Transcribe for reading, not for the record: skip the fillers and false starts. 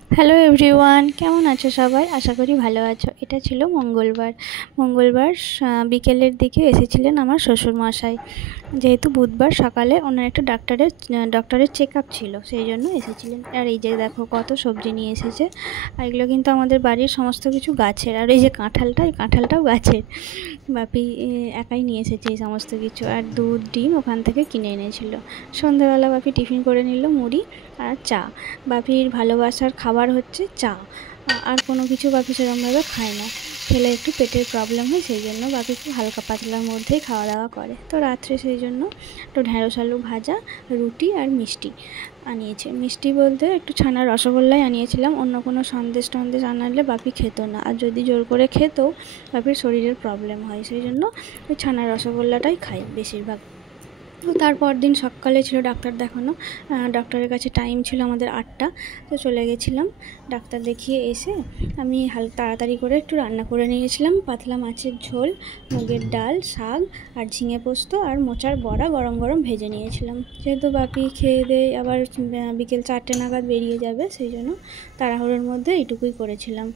Hello everyone, কেমন আছো সবাই? আশা করি ভালো আছো। এটা ছিল মঙ্গলবার বিকেলের দিকে এসেছিলেন আমার শ্বশুরমশাই। যেহেতু বুধবার সকালে ওনার একটা ডক্টরের চেক আপ ছিল, সেই জন্য এসেছিলেন। আর এই যে দেখো কত সবজি নিয়ে এসেছে। আর এগুলো কিন্তু আমাদের বাড়ির সমস্ত কিছু গাছের। আর এই যে এই কাঁঠালটাও গাছের। বাপি একাই নিয়ে এসেছে এই সমস্ত কিছু। আর দুধ ডিম ওখান থেকে কিনে এনেছিল। সন্ধ্যাবেলা বাপি টিফিন করে নিল মুড়ি আর চা। বাপির ভালোবাসার খাবার হচ্ছে চা। আর কোনো কিছু বাপি সেরকমভাবে খায় না। খেলে একটু পেটের প্রবলেম হয়, সেই জন্য বাপি খুব হালকা পাতলার মধ্যেই খাওয়া দাওয়া করে। তো রাত্রে সেই জন্য একটু ঢ্যাঁড়স আলু ভাজা, রুটি আর মিষ্টি আনিয়েছে। মিষ্টি বলতে একটু ছানার রসগোল্লাই আনিয়েছিলাম। অন্য কোনো সন্দেশ টন্দেশ আনালে বাপি খেত না। আর যদি জোর করে খেতেও বাপির শরীরের প্রবলেম হয়, সেই জন্য ওই ছানার রসগোল্লাটাই খায় বেশিরভাগ। তো তারপর দিন সকালে ছিল ডাক্তার দেখানো। ডক্টরের কাছে টাইম ছিল আমাদের 8টা। তো চলে গেছিলাম। ডাক্তার দেখিয়ে এসে আমি তাড়াতাড়ি করে একটু রান্না করে নিয়েছিলাম। পাতলা মাছের ঝোল, মুগের ডাল, শাক আর ঝিঙে পোস্ত আর মোচার বড়া গরম গরম ভেজে নিয়েছিলাম। যেহেতু বাপি খেয়ে দিয়ে আবার বিকেল 4টে নাগাদ বেরিয়ে যাবে, সেই জন্য তাড়াহুড়োর মধ্যে এইটুকুই করেছিলাম।